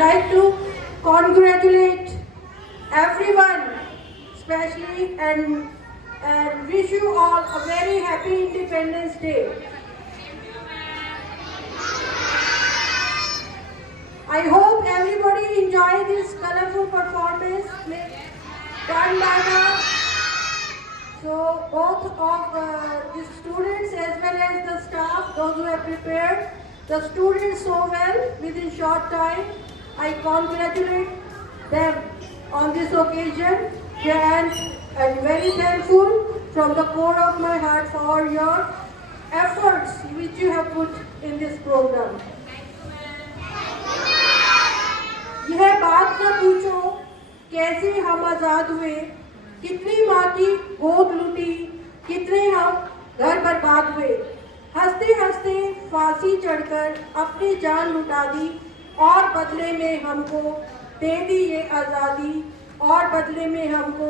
like to congratulate everyone, especially and wish you all a very happy Independence Day. I hope everybody enjoy this colorful performance done by both of the students as well as the staff, those who have prepared the students so well within short time. I congratulate them on this occasion and I'm very thankful from the core of my heart for your efforts which you have put in this program. यह बात न पूछो कैसे हम आजाद हुए, कितनी माँ की गोद लूटी, कितने हम घर बर्बाद हुए। हंसते हंसते फांसी चढ़कर अपनी जान लुटा दी और बदले में हमको दे दी ये आज़ादी, और बदले में हमको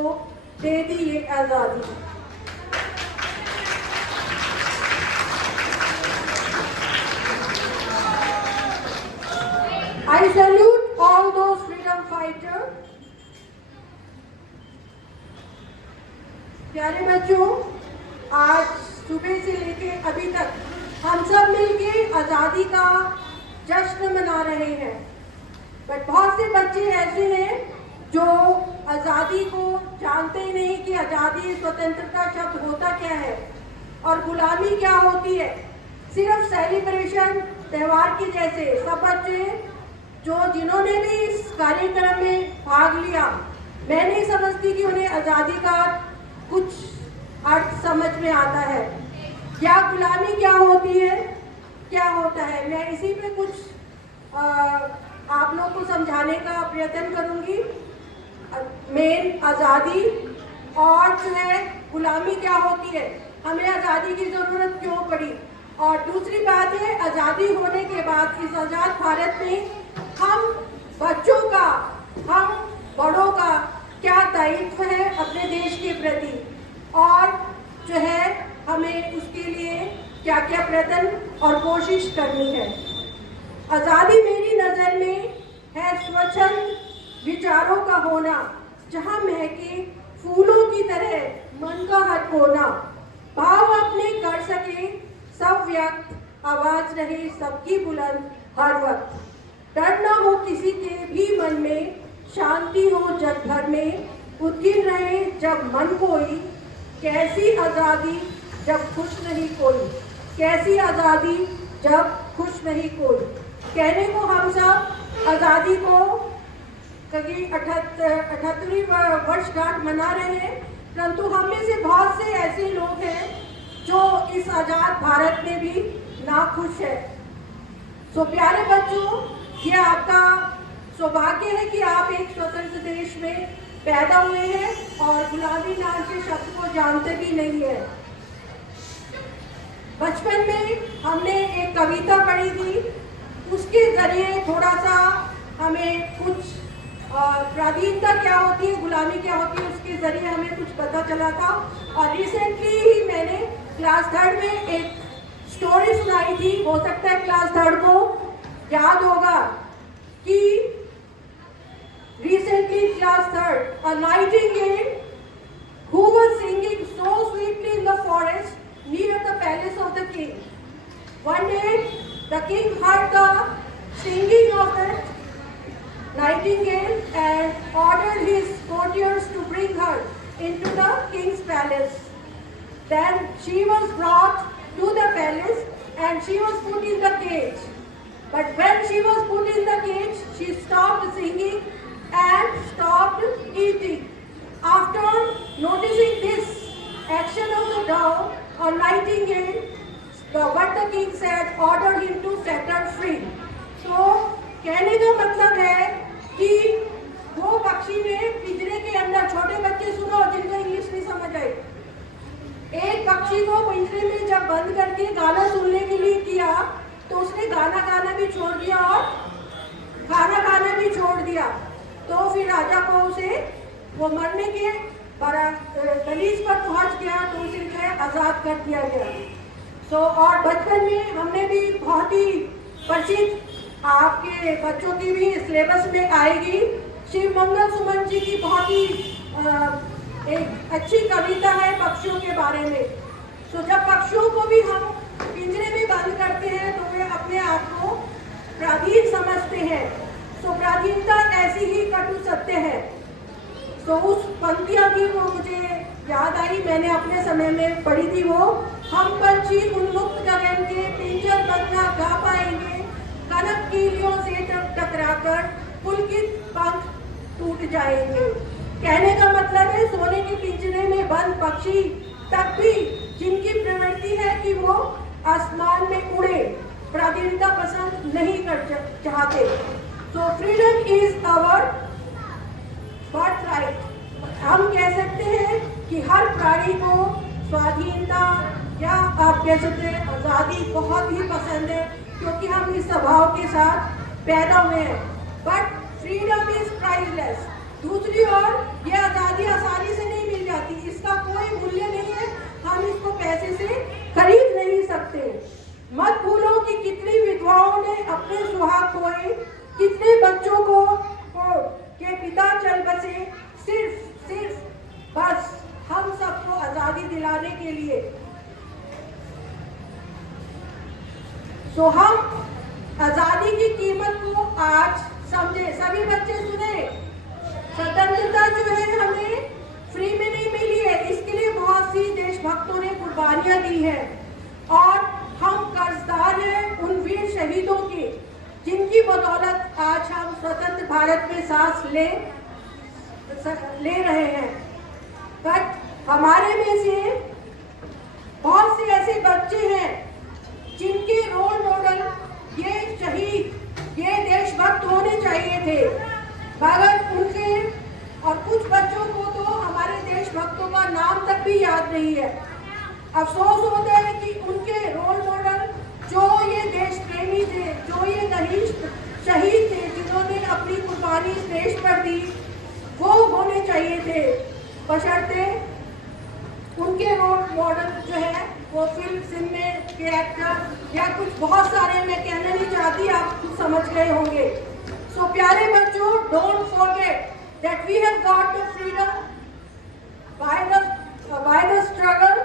दे दी ये आज़ादी। I salute all those freedom fighters. प्यारे बच्चों, आज सुबह से लेके अभी तक हम सब मिलके आज़ादी का जश्न मना रहे हैं, बट बहुत से बच्चे ऐसे हैं जो आज़ादी को जानते ही नहीं कि आज़ादी स्वतंत्रता शब्द होता क्या है और गुलामी क्या होती है। सिर्फ सेलिब्रेशन त्यौहार के जैसे सब बच्चे जिन्होंने भी इस कार्यक्रम में भाग लिया, मैं नहीं समझती कि उन्हें आज़ादी का कुछ अर्थ समझ में आता है। क्या गुलामी क्या होती है, क्या होता है, मैं इसी पे कुछ आप लोग को समझाने का प्रयत्न करूंगी। मेन आज़ादी और जो है गुलामी क्या होती है, हमें आज़ादी की ज़रूरत क्यों पड़ी, और दूसरी बात है आज़ादी होने के बाद इस आज़ाद भारत में हम बच्चों का, हम बड़ों का क्या दायित्व है अपने देश के प्रति, और जो है हमें उसके लिए क्या क्या प्रयत्न और कोशिश करनी है। आज़ादी मेरी नज़र में है स्वच्छंद विचारों का होना, जहाँ महके फूलों की तरह मन का हर कोना, भाव अपने कर सके सब व्यक्त, आवाज़ रहे सबकी बुलंद हर वक्त, डर न हो किसी के भी मन में, शांति हो जग भर में, उद्गिन रहे जब मन कोई, कैसी आज़ादी जब खुश नहीं कोई, कैसी आज़ादी जब खुश नहीं कोई। कहने को हम सब आज़ादी को कभी 78वीं वर्षगांठ मना रहे हैं, परंतु हम में से बहुत से ऐसे लोग हैं जो इस आज़ाद भारत में भी नाखुश है। सो प्यारे बच्चों, ये आपका सौभाग्य है कि आप एक स्वतंत्र देश में पैदा हुए हैं और गुलामी नाम के शब्द को जानते भी नहीं है। बचपन में हमने एक कविता पढ़ी थी, उसके जरिए थोड़ा सा हमें कुछ प्राधीनता क्या होती है, गुलामी क्या होती है, उसके जरिए हमें कुछ पता चला था। और रिसेंटली ही मैंने क्लास 3 में एक स्टोरी सुनाई थी, हो सकता है क्लास 3 को याद होगा कि recently class 3rd, a nightingale who was singing so sweetly in the forest near the palace of the king. One day the king heard the singing of that nightingale and ordered his courtiers to bring her into the king's palace. Then she was brought to the palace and she was put in the cage. But when she was put in the cage, she stopped singing and stopped eating. After noticing this action of the dove or nightingale, what the king said, ordered him to set her free. So कहने का मतलब है कि वो पक्षी ने पिंजरे के अंदर, छोटे बच्चे सुनो जिनको इंग्लिश नहीं समझ आई, एक पक्षी को पिंजरे में जब बंद करके गाना सुनने के लिए किया तो उसने गाना गाना भी छोड़ दिया और खाना खाना भी छोड़ दिया। तो फिर राजा को उसे वो मरने के दलीज पर पहुंच गया तो उसे जो है आज़ाद कर दिया गया। और बचपन में हमने भी बहुत ही प्रसिद्ध आपके बच्चों की भी सिलेबस में आएगी। शिव मंगल सुमन जी की बहुत ही एक अच्छी कविता है पक्षियों के बारे में। तो जब पक्षियों को भी हम पिंजरे में बंद करते हैं तो वे अपने आप को पराधीन समझते हैं। तो पराधीनता ऐसी ही कटु सत्य है। तो उस पंक्तियां थी वो मुझे याद आई, मैंने अपने समय में पढ़ी थी वो। हम पंछी उन्मुक्त गगन के पिंजर बंद ना गा पाएंगे, कनक कीलियों से टकराकर पुलकित पंख टूट जाएंगे। कहने का मतलब है सोने के पिंजरे में बंद पक्षी तब भी जिनकी प्रवृत्ति है कि वो आसमान में उड़े, पराधीनता पसंद नहीं कर चाहते। So freedom is our birth right. हम कह सकते हैं कि हर प्राणी को स्वाधीनता या आप कह सकते हैं आज़ादी बहुत ही पसंद है, क्योंकि हम इस स्वभाव के साथ पैदा हुए हैं। But freedom is priceless. दूसरी ओर ये आज़ादी आसानी से नहीं मिल जाती, इसका कोई मूल्य नहीं है, हम इसको पैसे से खरीद नहीं सकते। मत भूलो कि कितनी विधवाओं ने अपने सुहाग खोए, कितने बच्चों को के पिता चल बसे, सिर्फ बस हम सबको आज़ादी दिलाने के लिए। तो हम आज़ादी की कीमत को आज समझे। सभी बच्चे सुने, स्वतंत्रता जो है हमें फ्री में नहीं मिली है, इसके लिए बहुत सी देशभक्तों ने कुर्बानियां दी है और हम कर्जदार हैं उन वीर शहीदों के, जिनकी बदौलत आज हम स्वतंत्र भारत में सांस ले रहे हैं। बट हमारे में से बहुत से ऐसे बच्चे हैं जिनके रोल मॉडल ये शहीद, ये देशभक्त होने चाहिए थे, मगर उनके और कुछ बच्चों को तो हमारे देशभक्तों का नाम तक भी याद नहीं है। अफसोस होता है कि उनके रोल मॉडल जो ये देश प्रेमी थे, जो ये घनिष्ठ शहीद थे, जिन्होंने अपनी कुर्बानी इस देश पर दी, वो होने चाहिए थे। बशर्ते उनके रोल मॉडल जो है वो फिल्म में के एक्टर या कुछ बहुत सारे, मैं कहना नहीं चाहती, आप कुछ समझ गए होंगे। सो प्यारे बच्चों, don't forget that we have got the freedom by the struggle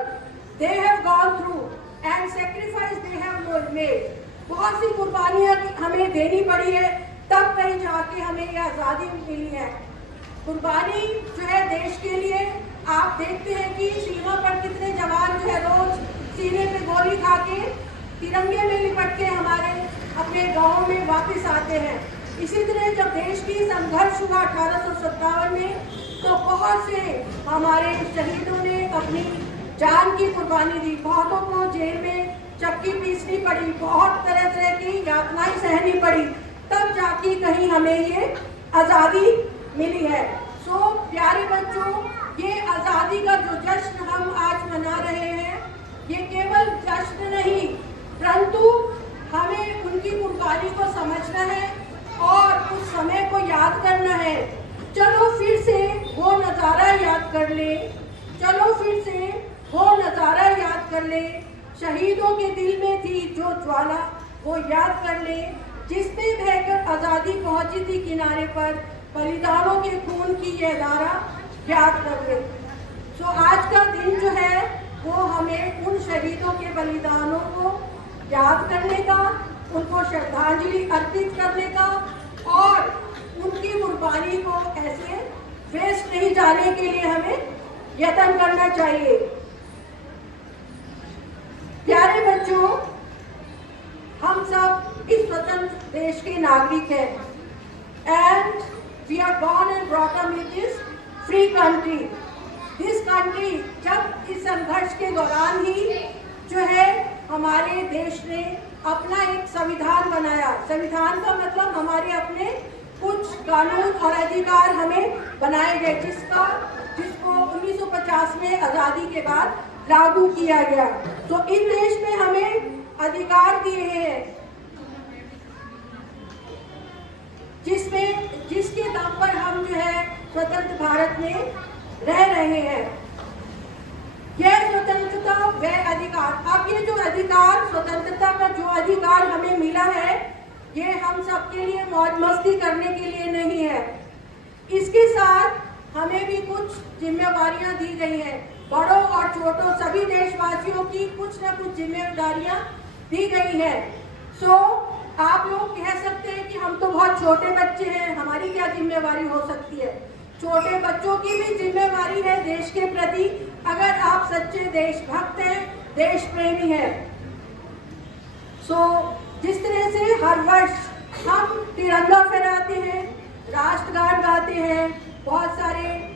they have gone through and sacrifice they have made। बहुत सी कुर्बानियां हमें देनी पड़ी है, तब कहीं जाके हमें ये आज़ादी मिली है। कुर्बानी जो है देश के लिए, आप देखते हैं कि सीमा पर कितने जवान जो है रोज सीने पे गोली खा के तिरंगे में लिपट के हमारे अपने गाँव में वापस आते हैं। इसी तरह जब देश की संघर्ष हुआ 1857 में, तो बहुत से हमारे शहीदों ने अपनी जान की कुर्बानी दी। बहुतों को जेल में चक्की पीसनी पड़ी, बहुत तरह तरह की यातनाएं सहनी पड़ी, तब जाके कहीं हमें ये आज़ादी मिली है। सो प्यारे बच्चों, ये आज़ादी का जो जश्न हम आज मना रहे हैं, ये केवल जश्न नहीं, परंतु हमें उनकी कुर्बानी को समझना है और उस समय को याद करना है। चलो फिर से वो नज़ारा याद कर ले, चलो फिर से वो नज़ारा याद कर ले, शहीदों के दिल में थी जो ज्वाला, वो याद कर ले, जिसमें बहकर आज़ादी पहुंची थी किनारे पर, बलिदानों के खून की यह धारा याद कर ले। सो आज का दिन जो है वो हमें उन शहीदों के बलिदानों को याद करने का, उनको श्रद्धांजलि अर्पित करने का और उनकी कुर्बानी को ऐसे वेस्ट नहीं जाने के लिए हमें यत्न करना चाहिए। प्यारे बच्चों, हम सब इस स्वतंत्र देश के नागरिक हैं and we are born and brought up in this free country। This country जब इस संघर्ष के दौरान ही जो है हमारे देश ने अपना एक संविधान बनाया। संविधान का मतलब हमारे अपने कुछ कानून और अधिकार हमें बनाए गए, जिसको 1950 में आज़ादी के बाद लागू किया गया। तो इस देश में हमें अधिकार दिए हैं, जिसके दम पर हम जो है स्वतंत्र भारत में रह रहे हैं। यह स्वतंत्रता वह अधिकार, अब ये जो अधिकार, स्वतंत्रता का जो अधिकार हमें मिला है, ये हम सबके लिए मौज मस्ती करने के लिए नहीं है। इसके साथ हमें भी कुछ जिम्मेवारियां दी गई हैं। बड़ों और छोटों सभी देशवासियों की कुछ न कुछ जिम्मेदारियां दी गई हैं। सो आप लोग कह सकते हैं कि हम तो बहुत छोटे बच्चे हैं, हमारी क्या जिम्मेवारी हो सकती है। छोटे बच्चों की भी जिम्मेवारी है देश के प्रति, अगर आप सच्चे देशभक्त हैं, देश प्रेमी हैं। सो जिस तरह से हर वर्ष हम तिरंगा फहराते हैं, राष्ट्रगान गाते हैं, बहुत सारे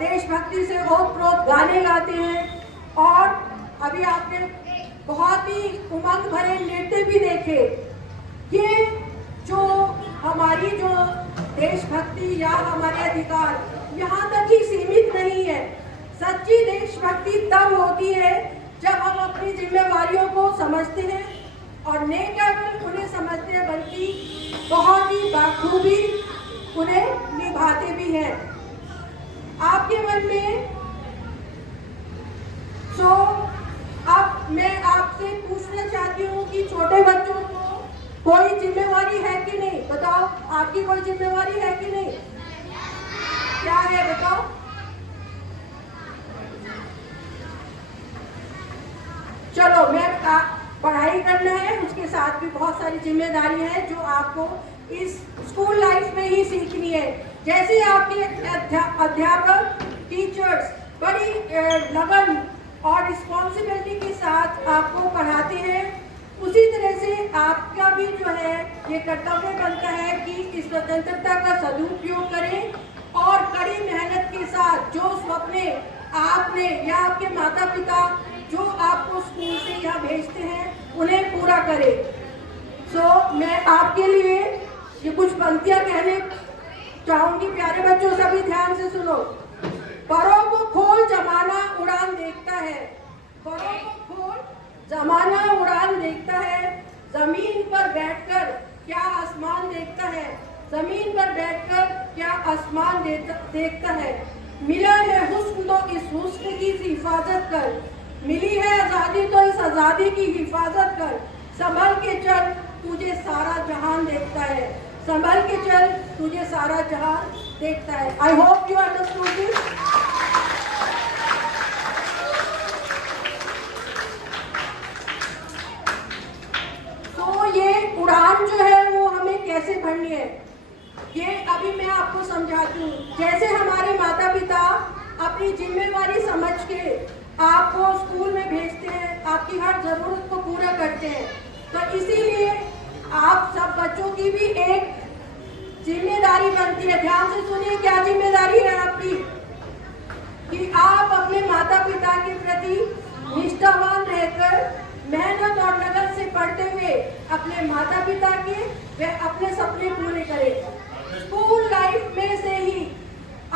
देशभक्ति से ओत-प्रोत गाने गाते हैं, और अभी आपने बहुत ही उमंग भरे नृत्य भी देखे। ये जो हमारी जो देशभक्ति या हमारे अधिकार यहाँ तक ही सीमित नहीं है। सच्ची देशभक्ति तब होती है जब हम अपनी जिम्मेवारियों को समझते हैं, और न केवल उन्हें समझते हैं बल्कि बहुत ही बखूबी उन्हें निभाते भी हैं। आपके मन में अब मैं आपसे पूछना चाहती हूँ कि छोटे बच्चों को कोई जिम्मेवारी है कि नहीं? बताओ, आपकी कोई जिम्मेवारी है कि नहीं? क्या है बताओ? चलो, मैं पढ़ाई करना है, उसके साथ भी बहुत सारी जिम्मेदारियां हैं जो आपको इस स्कूल लाइफ में ही सीखनी है। जैसे आपके अध्यापक, टीचर्स बड़ी लगन और रिस्पॉन्सिबिलिटी के साथ आपको पढ़ाते हैं, उसी तरह से आपका भी जो है ये कर्तव्य बनता है कि इस स्वतंत्रता का सदुपयोग करें और कड़ी मेहनत के साथ जो सपने आपने या आपके माता पिता जो आपको स्कूल से यहाँ भेजते हैं उन्हें पूरा करें। मैं आपके लिए ये कुछ पंक्तियाँ कहने चाहूंगी। प्यारे बच्चों, सभी ध्यान से सुनो। परों को खोल जमाना उड़ान देखता है, परों को खोल जमाना उड़ान देखता है, जमीन पर बैठकर क्या आसमान देखता है, जमीन पर बैठकर क्या आसमान देखता है। मिला है हुस्न तो इस हुस्न की हिफाजत कर, मिली है आजादी तो इस आजादी की हिफाजत कर, संभल के चल तुझे सारा जहान देखता है, संभल के चल तुझे सारा जहान देखता है। I hope you understood this. तो ये उड़ान जो है वो हमें कैसे भरनी है, ये अभी मैं आपको समझाती हूँ। जैसे हमारे माता पिता अपनी जिम्मेवारी समझ के आपको स्कूल में भेजते हैं, आपकी हर जरूरत को पूरा करते हैं, तो इसीलिए आप सब बच्चों की भी एक जिम्मेदारी बनती है। ध्यान से सुनिए, क्या जिम्मेदारी है आपकी? कि आप अपने माता पिता के प्रति निष्ठावान रहकर मेहनत और लगन से पढ़ते हुए अपने माता पिता के वे अपने सपने पूरे करें। स्कूल लाइफ में से ही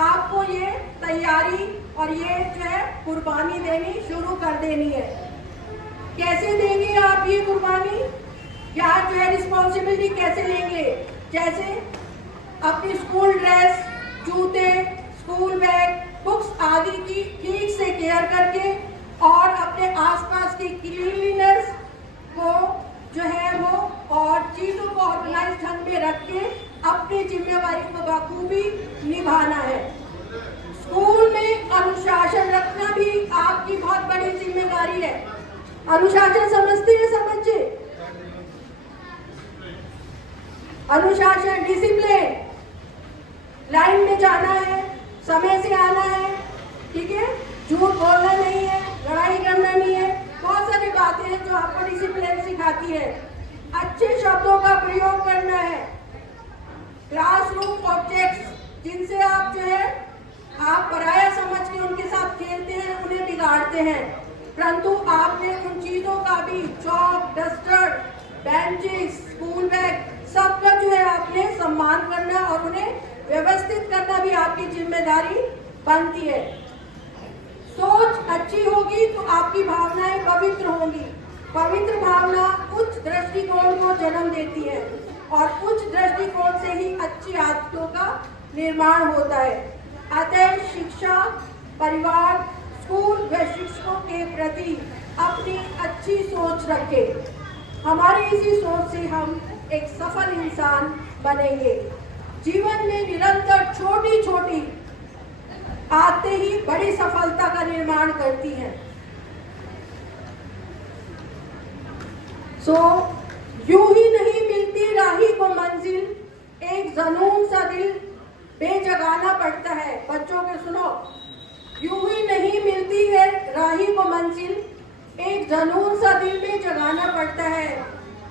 आपको ये तैयारी और ये जो है कुर्बानी देनी शुरू कर देनी है। कैसे देंगे आप ये कुर्बानी या जो है रिस्पॉन्सिबिलिटी कैसे लेंगे? जैसे अपनी स्कूल ड्रेस, जूते, स्कूल बैग, बुक्स आदि की ठीक से केयर करके और अपने आसपास की क्लीनलीनेस को जो है वो और चीज़ों को ऑर्गेनाइज ढंग में रख के अपनी जिम्मेवारी को बखूबी निभाना है। स्कूल में अनुशासन रखना भी आपकी बहुत बड़ी जिम्मेदारी है। अनुशासन समझते हैं सब बच्चे? अनुशासन, डिसिप्लिन, लाइन में जाना है, समय से आना है, ठीक है, झूठ बोलना नहीं है, लड़ाई करना नहीं है, बहुत सारी बातें हैं जो आपको डिसिप्लिन सिखाती है। अच्छे शब्दों का प्रयोग करना है। क्लासरूम ऑब्जेक्ट्स जिनसे आप जो है आप पराया समझ के उनके साथ खेलते हैं, उन्हें बिगाड़ते हैं, परंतु आपने उन चीजों का भी chalk, duster, benches, school bag सबका जो है आपने सम्मान करना और उन्हें व्यवस्थित करना भी आपकी जिम्मेदारी बनती है। सोच अच्छी होगी तो आपकी भावनाएं पवित्र होंगी। पवित्र भावना उच्च दृष्टिकोण को जन्म देती है और उच्च दृष्टिकोण से ही अच्छी आदतों का निर्माण होता है। अतः शिक्षा, परिवार, स्कूल व शिक्षकों के प्रति अपनी अच्छी सोच रखें। हमारी इसी सोच से हम एक सफल इंसान बनेंगे। जीवन में निरंतर छोटी छोटी आते ही बड़ी सफलता का निर्माण करती हैं। यूं ही नहीं मिलती राही को मंजिल, एक जनून सा दिल बेजगाना पड़ता है। बच्चों के सुनो, यूं ही नहीं मिलती है राही को मंजिल, एक जनून सा दिल में जगाना पड़ता है।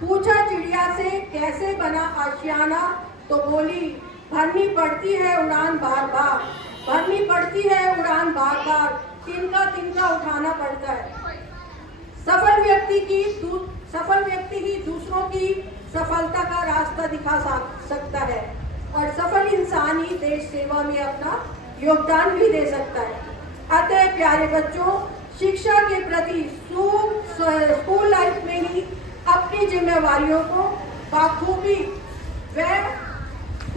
पूछा चिड़िया से कैसे बना आशियाना, तो बोली भरनी पड़ती है उड़ान बार बार, भरनी पड़ती है उड़ान बार बार, तिनका तिनका उठाना पड़ता है। सफल व्यक्ति ही दूसरों की सफलता का रास्ता दिखा सकता है और सफल इंसान ही देश सेवा में अपना योगदान भी दे सकता है। अतः प्यारे बच्चों, शिक्षा के प्रति स्कूल लाइफ में ही अपनी जिम्मेवारियों को बाखूबी व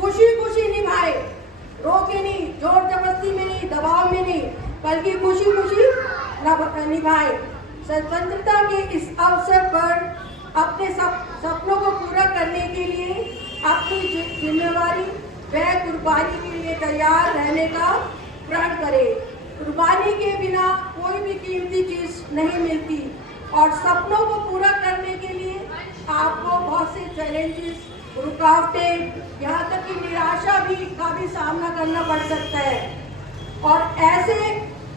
खुशी खुशी निभाए, रोके नहीं, जोर जबरदस्ती में नहीं, दबाव में नहीं, बल्कि खुशी खुशी निभाए। स्वतंत्रता के इस अवसर पर अपने सपनों को पूरा करने के लिए अपनी जिम्मेवारी व कुर्बानी के लिए तैयार रहने का प्रण करें। कुर्बानी के बिना कोई भी कीमती चीज नहीं मिलती और सपनों को पूरा करने के लिए आपको बहुत से चैलेंजेस, रुकावटें, यहाँ तक कि निराशा का भी सामना करना पड़ सकता है।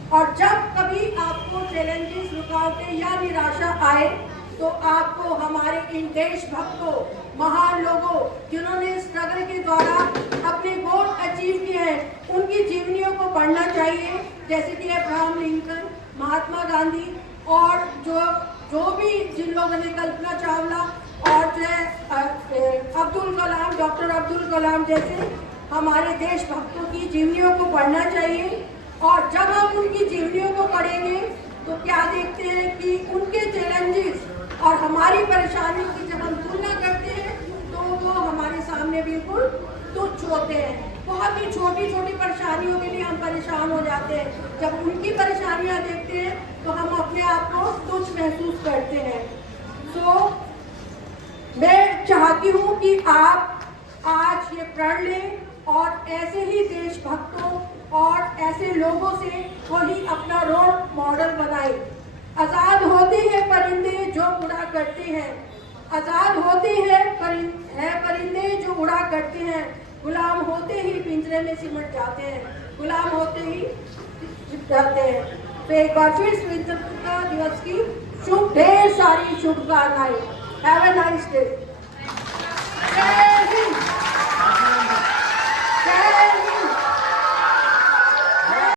और जब कभी आपको चैलेंजेस, रुकावटें या निराशा आए तो आपको हमारे इन देशभक्तों, महान लोगों जिन्होंने स्ट्रगल के द्वारा अपने गोल अचीव किए हैं, उनकी जीवनियों को पढ़ना चाहिए। जैसे कि अब्राहम लिंकन, महात्मा गांधी और जो भी जिन लोगों ने, कल्पना चावला और जो है अब्दुल कलाम, डॉक्टर अब्दुल कलाम जैसे हमारे देशभक्तों की जीवनियों को पढ़ना चाहिए। और जब हम उनकी जीवनियों को पढ़ेंगे तो क्या देखते हैं कि उनके चैलेंजेस और हमारी परेशानियों की जब हम तुलना करते हैं तो वो हमारे सामने बिल्कुल तुच्छ होते हैं। बहुत ही छोटी छोटी परेशानियों के लिए हम परेशान हो जाते हैं। जब उनकी परेशानियां देखते हैं तो हम अपने आप को तुच्छ महसूस करते हैं। मैं चाहती हूँ कि आप आज ये प्रण लें और ऐसे ही देशभक्तों और ऐसे लोगों से वही अपना रोल मॉडल बनाए। आजाद होते हैं परिंदे जो उड़ा करते हैं, आजाद होते हैं परिंदे जो उड़ा करते हैं, गुलाम होते ही पिंजरे में सिमट जाते हैं, गुलाम होते ही सिमट जाते हैं। तो एक बार फिर स्वतंत्रता दिवस की ढेर सारी शुभकामनाएं। Have a nice day.